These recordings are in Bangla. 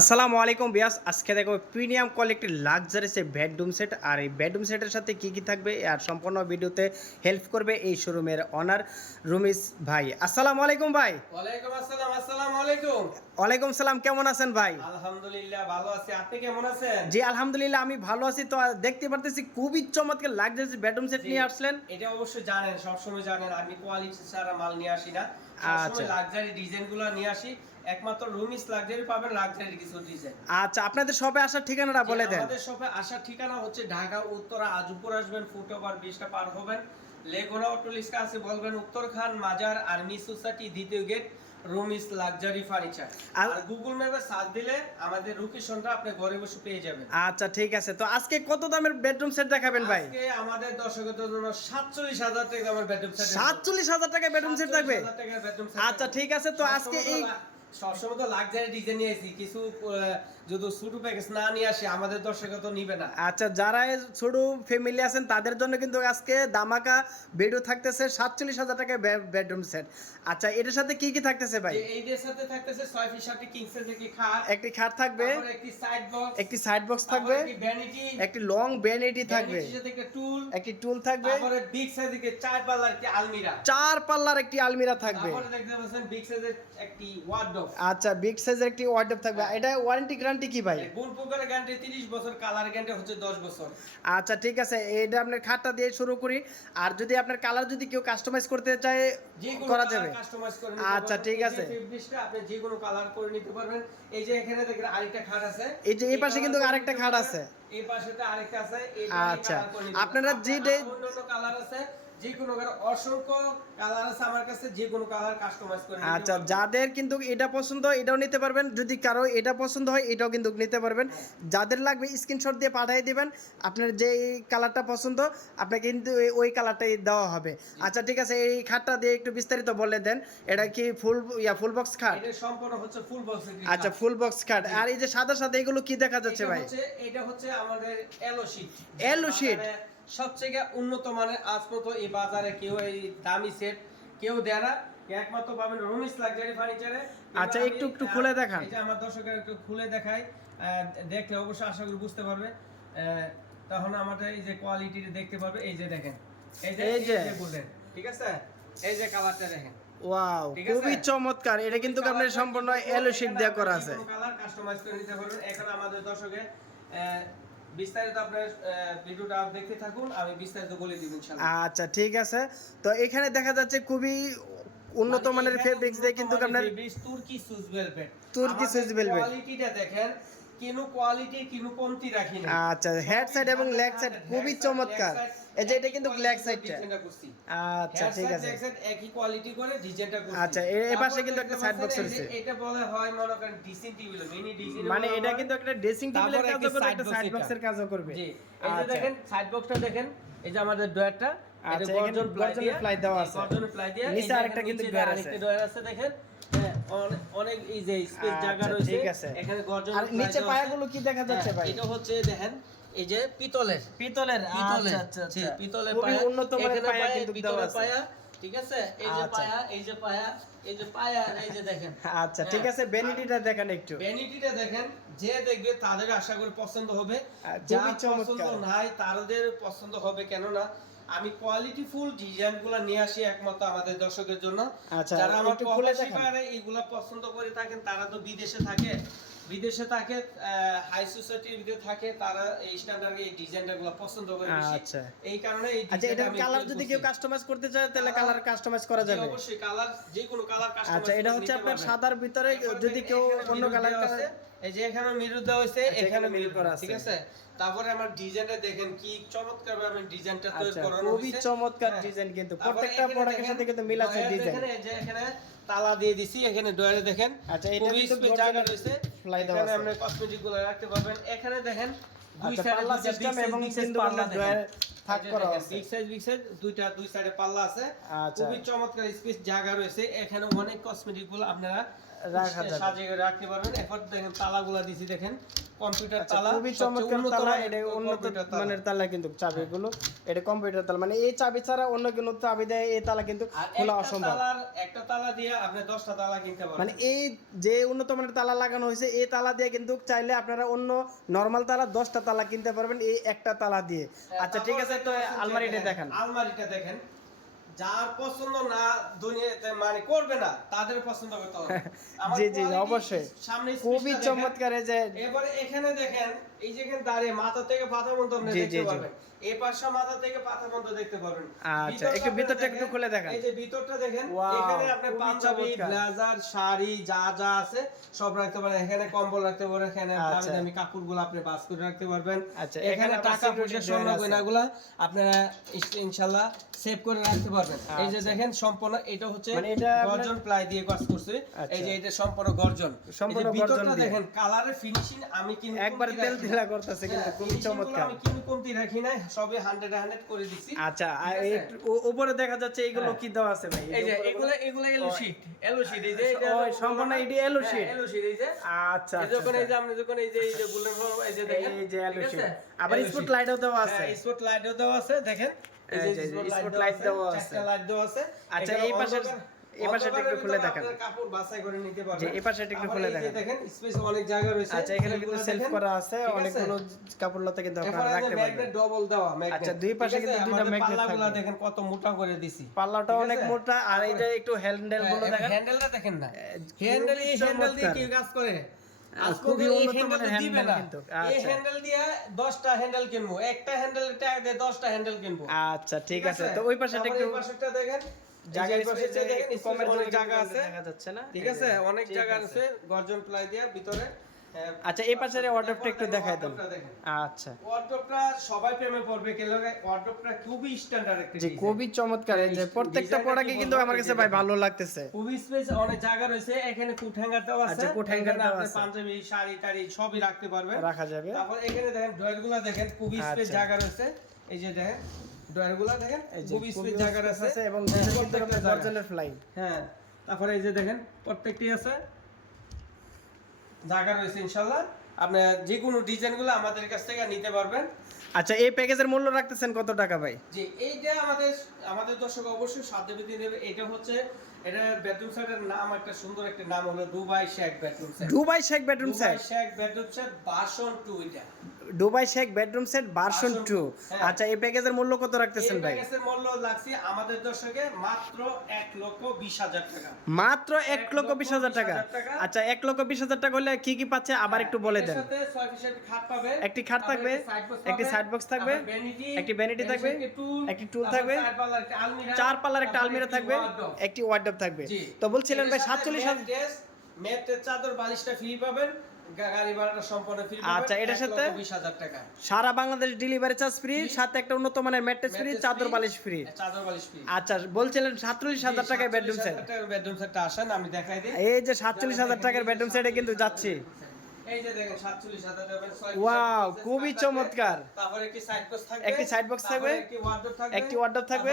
আসসালামু আলাইকুম বিয়াস আজকে দেখো প্রিমিয়াম কোয়ালিটির লাক্সারি সে বেডরুম সেট আর এই বেডরুম সেটের সাথে কি কি থাকবে? আর সম্পূর্ণ ভিডিওতে হেল্প করবে এই শোরুমের অনার রুমিস ভাই। আসসালামু আলাইকুম ভাই। ওয়ালাইকুম আসসালাম আসসালামু আলাইকুম। ওয়ালাইকুম সালাম কেমন আছেন ভাই? আলহামদুলিল্লাহ ভালো আছি। আপনি কেমন আছেন? জি আলহামদুলিল্লাহ আমি ভালো আছি। তো দেখতে পারতেছি খুবই চমৎকার লাক্সারি বেডরুম সেট নিয়ে আসলেন। এটা অবশ্যই জানেন সবসময় জানেন। আমি কোয়ালিটি ছাড়া মাল নিয়ে আসি না। আচ্ছা। লাক্সারি ডিজাইনগুলো নিয়ে আসি। একমাত্র রুমিস লাক্সারি পাবেন লাক্সারি কিছু ডিজাইন আচ্ছা আপনাদের সবে আসার ঠিকানাটা বলে দেন। আমাদের শপে আসার ঠিকানা হচ্ছে ঢাকা উত্তরা আজুপুর আসবেন ফুটওভার ব্রিজটা পার হবেন। লেগুনা অটোলিস্কা আছে বলবেন উত্তর খান মাজার আর্মি সোসাইটি দ্বিতীয় গেট রুমিস লাক্সারি ফার্নিচার আর- গুগল ম্যাপে সার্চ দিলে আমাদের লোকেশনটা আপনি ঘরে বসে পেয়ে যাবেন। আচ্ছা ঠিক আছে। তো আজকে কত দামের বেডরুম সেট দেখাবেন ভাই? আজকে আমাদের দর্শকদের জন্য সাতচল্লিশ হাজার টাকা আমার বেডরুম সেট সাতচল্লিশ হাজার টাকা বেডরুম সেট থাকবে? 47,000 আচ্ছা ঠিক আছে। তো আজকে এই সবসময় তো লাক্সারি ডিজাইন নিয়ে আসি কিছু যদি ছোট প্যাকেজ না নিয়ে আসে আমাদের দর্শক তো নিবে না। আচ্ছা যারা ছোট ফ্যামিলি আছেন তাদের জন্য কিন্তু আজকে দামাকা বেডও থাকতেছে সাতচল্লিশ হাজার টাকা বেডরুম সেট আচ্ছা এটার সাথে কি কি থাকতেছে ভাই? যে এই যে সাথে থাকতেছে ছয় ফিট সাথে কিং সাইজ একটি খাট একটি খাট থাকবে একটি সাইড বক্স একটি সাইড বক্স থাকবে ভ্যানিটি একটি লং ভ্যানিটি থাকবে টুল একটি টুল থাকবে তারপরে বিগ সাইজ থেকে চার পাল্লার একটি আলমিরা। চার পাল্লার একটি আলমিরা থাকবে। তারপরে দেখতে পাচ্ছেন বিগ সাইজের একটি ওয়ার্ডরোব আচ্ছা বিগ সাইজের একটি ওয়ার্ডরোব থাকবে। এটা ওয়ারেন্টি গ্যারান্টি কি ভাই? গুণ প্রকারের গ্যারান্টি 30 বছর কালার গ্যারান্টি হচ্ছে 10 বছর। আচ্ছা ঠিক আছে। এটা আপনার খাটটা দিয়ে শুরু করি। আর যদি আপনার কালার যদি কেউ কাস্টমাইজ করতে চায় করা যাবে। কাস্টমাইজ করে আচ্ছা, ঠিক আছে। ফেব্রিকটা আপনি যে কোনো কালার করে নিতে পারবেন। এই যে এখানে দেখেন আরেকটা খাট আছে। এই যে এই পাশে কিন্তু আরেকটা খাট আছে। এই পাশেতে আরেকটা আছে। এই আচ্ছা, আপনারা। যে কালার আছে। যে কোনো অসংখ্য কালার আছে আমার কাছে যে কোনো কালার কাস্টমাইজ করে আচ্ছা যাদের কিন্তু এটা পছন্দ এটাও নিতে পারবেন যদি কারও এটা পছন্দ হয় এটাও কিন্তু নিতে পারবেন। যাদের লাগবে স্ক্রিনশট দিয়ে পাঠিয়ে দিবেন আপনার যে কালারটা পছন্দ আপনাকে কিন্তু ওই কালারটাই দেওয়া হবে। আচ্ছা ঠিক আছে এই খাটটা দিয়ে একটু বিস্তারিত বলে দেন এটা কি ফুল ইয়া ফুল বক্স খাট? এটা সম্পূর্ণ হচ্ছে ফুল বক্স আচ্ছা ফুল বক্স খাট। আর এই যে সাদা সাদা এগুলো কি দেখা যাচ্ছে ভাই? এটা হচ্ছে আমাদের এলো শীট Yellow sheet? সবচেয়ে উন্নত মানের আজ পর্যন্ত এই বাজারে কেউ এই দামি সেট কেউ দেয় না। একমাত্র পাবেন রুমিস লাক্সারি ফার্নিচারে। আচ্ছা, একটু একটু খুলে দেখান। যে আমার দর্শকের একটু খুলে দেখাই। দেখলে অবশ্যই আশা করি বুঝতে পারবে। তখন আমাদের এই যে কোয়ালিটি দেখতে পারবে। এই যে দেখেন। এই যে এই যে। বললেন ঠিক আছে? এই যে কালারটা দেখেন। ওয়াও খুবই চমৎকার। এটা কিন্তু আপনার সম্পূর্ণ এলো শিট দেওয়া করা আছে। কালার কাস্টমাইজ করে নিতে পারবেন। এখন আমাদের দর্শকে আহ, বিস্তারিত আপনার ভিডিওটা দেখতে থাকুন আমি বিস্তারিত বলে দিব ইনশাআল্লাহ। আচ্ছা ঠিক আছে। তো এখানে দেখা যাচ্ছে খুবই উন্নত মানে মানের ফেব্রিক্স দিয়ে কিন্তু আপনার তুর্কি সুইস ভেলভেট তুর্কি সুইস ভেলভেট। কোয়ালিটিটা দেখেন কিনু কোয়ালিটি কিনু কমতি রাখি না আচ্ছা হেড সাইড এবং লেগ সাইড খুবই চমৎকার। এই যে এটা কিন্তু ব্ল্যাক সাইডটা আচ্ছা ঠিক আছে। একই কোয়ালিটি করে ডিজাইনটা করছি। আচ্ছা, এ- এ পাশে কিন্তু একটা এই যে রয়েছে। এটা বলে হয় মনে করেন ড্রেসিং টেবিল মিনি ড্রেসিং মানে এটা কিন্তু একটা ড্রেসিং টেবিলের কাজও করবে একটা সাইড। বক্সের কাজও করবে। জি এই যে আচ্ছা। দেখেন সাইড বক্সটা দেখেন এই যে আমাদের ডয়ারটা এটা আচ্ছা, এখানে গর্জন প্লাই দেওয়া আছে। গর্জনের প্লাই দিয়ে নিচে আরেকটা কিন্তু ডয়ার আছে। ডয়ার আছে দেখেন। অনেক- এই যে স্পেস আচ্ছা, জায়গা রয়েছে ঠিক আছে। এখানে গর্জন আর নিচে পায়াগুলো কি দেখা যাচ্ছে ভাই? এটা হচ্ছে দেখেন এই যে পিতলের। পিতলের আচ্ছা আচ্ছা আচ্ছা। পিতলের পায়া। উন্নত মানের পায়া কিন্তু দেওয়া পিতলের আছে। পায়া ঠিক আছে? এই যে আচ্ছা। পায়া এই যে পায়া এই যে পায়া এই যে দেখেন। আচ্ছা ঠিক আছে ভ্যানিটিটা দেখেন একটু। ভ্যানিটিটা দেখেন যে দেখবে তাদের আশা করি পছন্দ হবে। যা পছন্দ নাই তাদের পছন্দ হবে কেননা আমি কোয়ালিটি ফুল ডিজাইনগুলা নিয়ে আসি একমাত্র আমাদের দর্শকের জন্য। আচ্ছা, যারা আমার প্রবাসী ভাইরা এইগুলা পছন্দ করে থাকেন তারা তো বিদেশে থাকে। বিদেশে থাকে হাই সোসাইটির ভিতরে থাকে তারা এই স্ট্যান্ডার্ড এই ডিজাইনটা গুলো পছন্দ করে বেশি। আচ্ছা। এই কারণে এই আচ্ছা আমি কালার যদি কেউ কাস্টমাইজ করতে চায় তাহলে কালার কাস্টমাইজ করা যাবে। অবশ্যই কালার যে কোনো কালার কাস্টমাইজ আচ্ছা এটা হচ্ছে আপনার সাদার ভিতরে যদি কেউ অন্য কালার আছে, এই যে এখানে মিরর দেওয়া হয়েছে আচ্ছা, এখানে মিরর করা করা ঠিক আছে। আছে তারপরে আমার ডিজাইনটা দেখেন কি চমৎকার ভাবে ডিজাইনটা তৈরি আচ্ছা করানো খুবই চমৎকার হ্যাঁ। ডিজাইন কিন্তু প্রত্যেকটা প্রোডাক্টের সাথে কিন্তু মিল আছে ডিজাইন যে এখানে তালা দিয়ে দিছি এখানে ডয়ারে দেখেন আচ্ছা, এটা কিন্তু জায়গা রয়েছে এখানে আপনি কসমেটিকগুলো রাখতে পারবেন এখানে দেখেন দুই আচ্ছা, সাইডে big size, এবং কিন্তু পাল্লা ডয়ার। থাক করা আছে। big size, big size, দুইটা দুই সাইডে পাল্লা আছে আচ্ছা। খুবই চমৎকার স্পেস জায়গা রয়েছে এখানে অনেক কসমেটিকগুলো আপনারা রাখা যাবে। সাজিয়ে রাখতে পারবেন। এরপর দেখেন তালাগুলা দিছি দেখেন কম্পিউটার আচ্ছা, তালা খুবই চমৎকার তালা এটা উন্নত মানের তালা কিন্তু চাবিগুলো এটা কম্পিউটার তালা। মানে এই চাবি ছাড়া অন্য কোনো চাবি দেয় এই তালা কিন্তু খোলা অসম্ভব। তালার একটা তালা দিয়ে আপনি দশটা তালা কিনতে পারবেন। মানে এই যে উন্নত মানের তালা লাগানো হয়েছে এই তালা দিয়ে কিন্তু চাইলে আপনারা অন্য নর্মাল তালা দশটা তালা কিনতে পারবেন এই একটা তালা দিয়ে। আচ্ছা ঠিক আছে তো আলমারিটা দেখেন, আলমারিটা দেখেন। যার পছন্দ না দুনিয়াতে মানে করবে না তাদের পছন্দ করতে হবে জি, জি, অবশ্যই। সামনে খুবই। চমৎকার যে এবারে এখানে দেখেন এই যেখানে দাঁড়িয়ে মাথা থেকে পাতা পর্যন্ত আপনি দেখতে। পারবেন এই পাশে মাথা থেকে পাতা পর্যন্ত দেখতে পারবেন আচ্ছা, একটু ভিতরটা একটু খুলে দেখান। এই যে ভিতরটা দেখেন এখানে আপনি পাঞ্জাবি ব্লেজার শাড়ি যা যা আছে সব রাখতে পারেন এখানে কম্বল রাখতে পারেন এখানে দামি আচ্ছা। দামি কাপড়গুলো আপনি বাস করে রাখতে পারবেন আচ্ছা, এখানে টাকা পয়সা স্বর্ণ। গয়নাগুলা আপনারা ইনশাআল্লাহ সেভ করে রাখতে পারবেন এই যে আচ্ছা। দেখেন সম্পূর্ণ এটা হচ্ছে মানে গর্জন প্লাই দিয়ে কাজ করছে এই আচ্ছা। যে এটা সম্পূর্ণ গর্জন সম্পূর্ণ গর্জন দেখেন কালারের ফিনিশিং আমি কিন্তু একবার তেল তেলা করতেছে কিন্তু হ্যাঁ, খুবই চমৎকার আমি কিন্তু কমতি রাখি না সবে 100 100 করে দিছি আচ্ছা আর আছে? উপরে দেখা যাচ্ছে এগুলো হ্যাঁ। কি দেওয়া আছে ভাই এই যে এগুলো এগুলো এলো শিট এলো শিট এই যে ও, সম্পূর্ণ এটি yellow sheet? এলো শিট এই যে আচ্ছা আচ্ছা, যখন এই যে আচ্ছা। আপনি যখন এই যে এই যে গোল্ডেন ফর্ম এই যে দেখেন এই যে sheet। আছে? আবার স্পট লাইটও দেওয়া আছে হ্যাঁ, স্পট লাইটও দেওয়া আছে দেখেন এই যে স্পট লাইট দেওয়া আছে। আছে চারটা লাইট দেওয়া আছে আচ্ছা, এই অন্ধকার- এই পাশেরটা একটু খুলে দেখান। কাপড় বাছাই করে নিতে যে পারবেন এই পাশেরটা একটু খুলে দেখান। দেখেন স্পেস অনেক জায়গা রয়েছে। আচ্ছা এখানে কিন্তু সেলফ করা আছে ঠিক আছে? অনেকগুলো কাপড় লতা কিন্তু আপনারা রাখতে পারবেন। double দেওয়া magnet। আচ্ছা, দুই পাশে কিন্তু দুইটা থাকবে। দেখেন কত মোটা করে দিছি। পাল্লাটা অনেক মোটা আর এই যে একটু হ্যান্ডেলগুলো দেখেন। হ্যান্ডেলটা দেখেন না। হ্যান্ডেল এই হ্যান্ডেল দিয়ে কি কাজ করে? খুবই উন্নত মানের হ্যান্ডেল কিন্তু। এই আচ্ছা। হ্যান্ডেল দিয়ে 10টা হ্যান্ডেল কিনবো। একটা টাকা দিয়ে 10টা হ্যান্ডেল কিনবো। আচ্ছা ঠিক আছে। তো ওই পাশেটা একটু পাশেরটা দেখেন। জায়গা এই পাশেরটা দেখেন কমের অনেক জায়গা আছে। যাচ্ছে না? ঠিক আছে অনেক জায়গা আছে। আছে গর্জন প্লাই দিয়া ভিতরে হ্যাঁ, আচ্ছা এই পাশের ওয়ার্ডরোবটা একটু দেখাই দেন। আচ্ছা। ওয়ার্ডরোবটা সবাই প্রেমে পড়বে কে লাগে ওয়ার্ডরোবটা খুবই স্ট্যান্ডার্ড একটা যে খুবই চমৎকার এই যে প্রত্যেকটা কিন্তু আমার কাছে ভাই ভালো লাগতেছে। খুবই স্পেস অনেক জায়গা রয়েছে এখানে হ্যাঙ্গার আছে। আচ্ছা, আছে। পাঞ্জাবি শাড়ি টাড়ি সবই রাখতে পারবে রাখা যাবে। তারপর এখানে দেখেন ড্রয়ারগুলা দেখেন খুবই স্পেস আচ্ছা। জায়গা রয়েছে। এই যে দেখেন দেখেন এই যে খুবই খুবই স্পেস জায়গা আছে এবং হ্যাঁ, প্রত্যেকটা গর্জনের ফ্লাই হ্যাঁ তারপরে এই যে দেখেন প্রত্যেকটি আছে। জায়গা রয়েছে ইনশাল্লাহ আপনি যে কোনো ডিজাইন আমাদের কাছ থেকে নিতে পারবেন। আচ্ছা এই প্যাকেজের মূল্য রাখতেছেন কত টাকা ভাই? যে এইটা আমাদের আমাদের দর্শক অবশ্যই সাধ্য বিধি নেবে। এটা হচ্ছে এটা বেডরুম সেটের নাম একটা সুন্দর একটা নাম হলো দুবাই শেখ বেডরুম সেট দুবাই শেখ বেডরুম সেট শেখ বেডরুম সেট ভার্সন 2 এটা। দুবাই শেখ বেডরুম সেট ভার্সন হ্যাঁ। আচ্ছা এই প্যাকেজের মূল্য কত রাখতেছেন ভাই? প্যাকেজের মূল্য লাগছে আমাদের দর্শকে মাত্র 1 লক্ষ 20 হাজার টাকা। মাত্র এক এক লক্ষ লক্ষ বিশ হাজার টাকা। আচ্ছা এক লক্ষ বিশ হাজার টাকা হলে কি কি পাচ্ছে? আবার একটু বলে দেন। সাথে 6 পিসের খাট পাবে। একটি খাট থাকবে, একটি side বক্স থাকবে, একটি vanity থাকবে, একটি টুল থাকবে, চার পাল্লার একটা আলমিরা থাকবে একটি ওয়ার্ডরোব থাকবে। তো বলছিলেন ভাই সাতচল্লিশ হাজার মেটের চাদর বালিশটা ফ্রি পাবেন। গাড়ি ভাড়াটা সম্পূর্ণ ফ্রি আচ্ছা, এটার সাথে? বিশ হাজার টাকা। সারা বাংলাদেশ ডেলিভারি চার্জ ফ্রি সাথে একটা উন্নত মানের ম্যাট্রেস ফ্রি চাদর বালিশ ফ্রি চাদর বালিশ ফ্রি আচ্ছা বলছিলেন টাকায় বেডরুম সেট বেডরুম সেটটা আসেন আমি দেখাই দিই। এই যে সাতচল্লিশ হাজার টাকার বেডরুম সেটে কিন্তু যাচ্ছি। এই যে দেখেন 47000 টাকা ছয় Wow, খুবই চমৎকার। তারপরে একটি সাইড বক্স থাকবে? একটি side box থাকবে, একটি ওয়ার্ডরোব থাকবে একটি wardrobe থাকবে,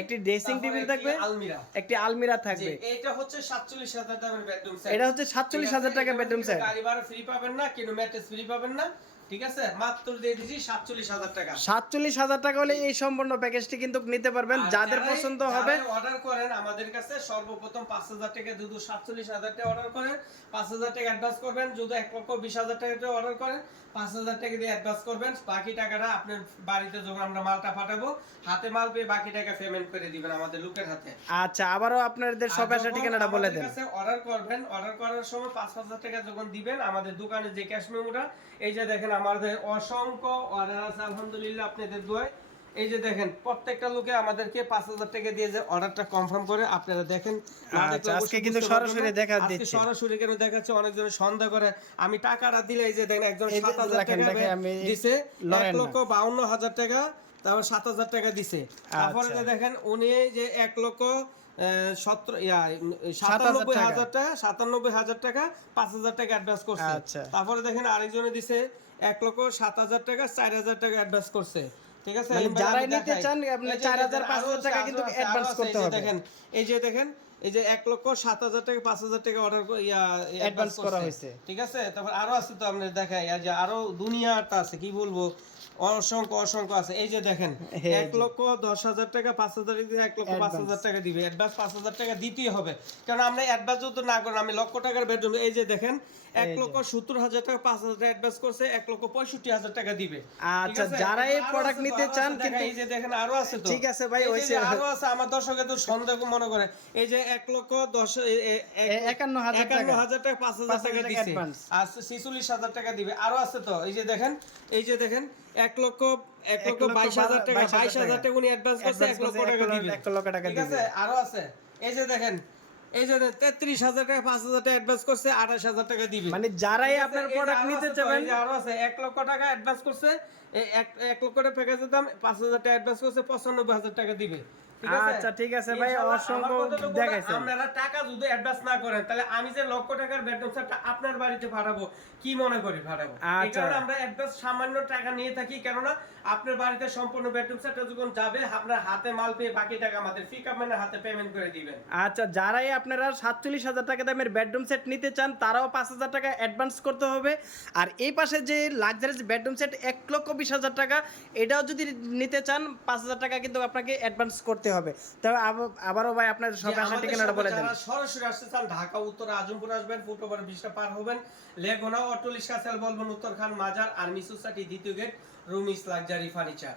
একটি ড্রেসিং টেবিল একটি থাকবে, আলমিরা একটি আলমিরা থাকবে। এটা হচ্ছে 47000 টাকার বেডরুম সেট এটা হচ্ছে সাতচল্লিশ হাজার টাকার বেডরুম সেট গাড়ি ভাড়া ফ্রি পাবেন না কিন্তু ম্যাট্রেস ফ্রি পাবেন না। ঠিক আছে? মাত্র দিয়ে দিছি 47000 টাকা। সাতচল্লিশ হাজার টাকা হলে এই সম্পূর্ণ প্যাকেজটি কিন্তু নিতে পারবেন যাদের পছন্দ হবে। অর্ডার করেন আমাদের কাছে সর্বপ্রথম পাঁচ হাজার টাকা দুধ সাতচল্লিশ হাজার টাকা অর্ডার করেন পাঁচ হাজার টাকা অ্যাডভান্স করবেন যদি লক্ষ টাকা অর্ডার করেন পাঁচ হাজার টাকা দিয়ে অ্যাডভান্স করবেন বাকি টাকাটা আপনার বাড়িতে যখন আমরা মালটা পাঠাবো হাতে মাল পেয়ে বাকি টাকা পেমেন্ট করে দিবেন আমাদের লোকের হাতে। আচ্ছা আবারও আপনাদের সব আসার ঠিকানাটা বলে দেন। অর্ডার করবেন অর্ডার করার সময় পাঁচ হাজার টাকা যখন দিবেন আমাদের দোকানে যে ক্যাশ মেমোটা এই যে দেখেন আমাদের অসংখ্য অর্ডার আছে আলহামদুলিল্লাহ আপনাদের দোয়ায়। এই যে দেখেন প্রত্যেকটা লোকে আমাদেরকে পাঁচ হাজার টাকা দিয়ে যে অর্ডারটা কনফার্ম করে আপনারা দেখেন আচ্ছা, আজকে কিন্তু সরাসরি দেখা দিচ্ছি। সরাসরি কেন দেখাচ্ছে? অনেকজন সন্দেহ করে আমি টাকাটা দিলে এই যে দেখেন একজন সাত হাজার টাকা দিছে এক লক্ষ বাউন্ন হাজার টাকা তারপর সাত হাজার টাকা দিছে। তারপরে আচ্ছা। যে দেখেন উনি যে এক লক্ষ সাতানব্বই হাজার টাকা সাতানব্বই হাজার টাকা পাঁচ হাজার টাকা অ্যাডভান্স করছে। আচ্ছা। তারপরে দেখেন আরেকজনে দিছে এক লক্ষ সাত হাজার টাকা চার হাজার টাকা অ্যাডভান্স করছে। ঠিক আছে? মানে যারাই নিতে চান, আপনি 4000, দেখেন, 5000 আরও টাকা কিন্তু আছে, করতে এই যে হবে। দেখেন এই যে দেখেন এই যে এক লক্ষ সাত হাজার টাকা পাঁচ হাজার টাকা অর্ডার অ্যাডভান্স করা হয়েছে। ঠিক আছে? তারপর আরও আছে তো আপনার দেখাই। যে আরও দুনিয়াটা আছে কি বলব? অসংখ্য অসংখ্য আছে। এই যে দেখেন এক লক্ষ দশ হাজার টাকা পাঁচ হাজার এক লক্ষ পাঁচ হাজার টাকা দিবে। অ্যাডভান্স পাঁচ হাজার টাকা দিতেই হবে। কারণ আমরা অ্যাডভান্স যদি না করেন আমি লক্ষ টাকার বেডরুম এই যে দেখেন এক লক্ষ সত্তর হাজার টাকা পাঁচ হাজার টাকা অ্যাডভান্স করছে এক লক্ষ পঁয়ষট্টি হাজার টাকা দিবে। আচ্ছা, যারা এই তো, নিতে চান কিন্তু- এই যে দেখেন আরও আছে তো। ঠিক আছে ভাই, ওই যে আরও আছে আমার দর্শকে তো সন্দেহ মনে করে। এই যে এক লক্ষ দশ একান্ন হাজার একান্ন টাকা। হাজার টাকা পাঁচ হাজার পাঁচ টাকা advance। আর ছেচল্লিশ হাজার টাকা দিবে। আরও আছে তো এই যে দেখেন এই যে দেখেন এক লক্ষ এক লক্ষ বাইশ হাজার টাকা বাইশ হাজার টাকা। উনি অ্যাডভান্স করছে এক লক্ষ টাকা লক্ষ- দিবে এক লক্ষ টাকা ঠিক আছে আরও আছে এই যে দেখেন এই যে তেত্রিশ হাজার টাকা পাঁচ হাজার টাকা অ্যাডভান্স করছে আঠাশ হাজার টাকা দিবে মানে যারাই আপনার প্রোডাক্ট আরও নিতে আছে চাবেন আরও আছে এক লক্ষ টাকা অ্যাডভান্স করছে এক এক লক্ষ টাকা প্যাকেজের দাম পাঁচ হাজার টাকা অ্যাডভান্স করছে পঁচানব্বই হাজার টাকা দিবে? আচ্ছা, ঠিক আছে ভাই, অসংখ্য দেখাইছেন। আপনারা টাকা যদি অ্যাডভান্স না করেন তাহলে আমি যে লক্ষ টাকার বেডরুম সেটটা আপনার বাড়িতে পাঠাবো কি মনে করি পাঠাবো এই আচ্ছা। কারণে আমরা অ্যাডভান্স সামান্য টাকা নিয়ে থাকি কেননা আপনার বাড়িতে সম্পূর্ণ বেডরুম সেটটা যখন যাবে আপনার হাতে মাল পেয়ে বাকি টাকা আমাদের পিকআপ ম্যানের হাতে পেমেন্ট করে দিবেন আচ্ছা যারাই আপনারা সাতচল্লিশ হাজার টাকা দামের বেডরুম সেট নিতে চান তারাও পাঁচ হাজার টাকা অ্যাডভান্স করতে হবে আর এই পাশে যে লাক্সারিজ বেডরুম সেট এক লক্ষ বিশ হাজার টাকা এটাও যদি নিতে চান পাঁচ হাজার টাকা কিন্তু আপনাকে অ্যাডভান্স করতে হবে। তবে আবারও ভাই আপনার সবাই সব আসার ঠিকানাটা বলে দেন। সরাসরি আসতে চান ঢাকা উত্তর আজমপুর আসবেন ফুট ওভার ব্রিজটা পার হবেন। লেগোনা অটোলিশা সেল বলবেন উত্তরখান মাজার আর মিসুসাটি দ্বিতীয় গেট রুমিস লাক্সারি ফার্নিচার।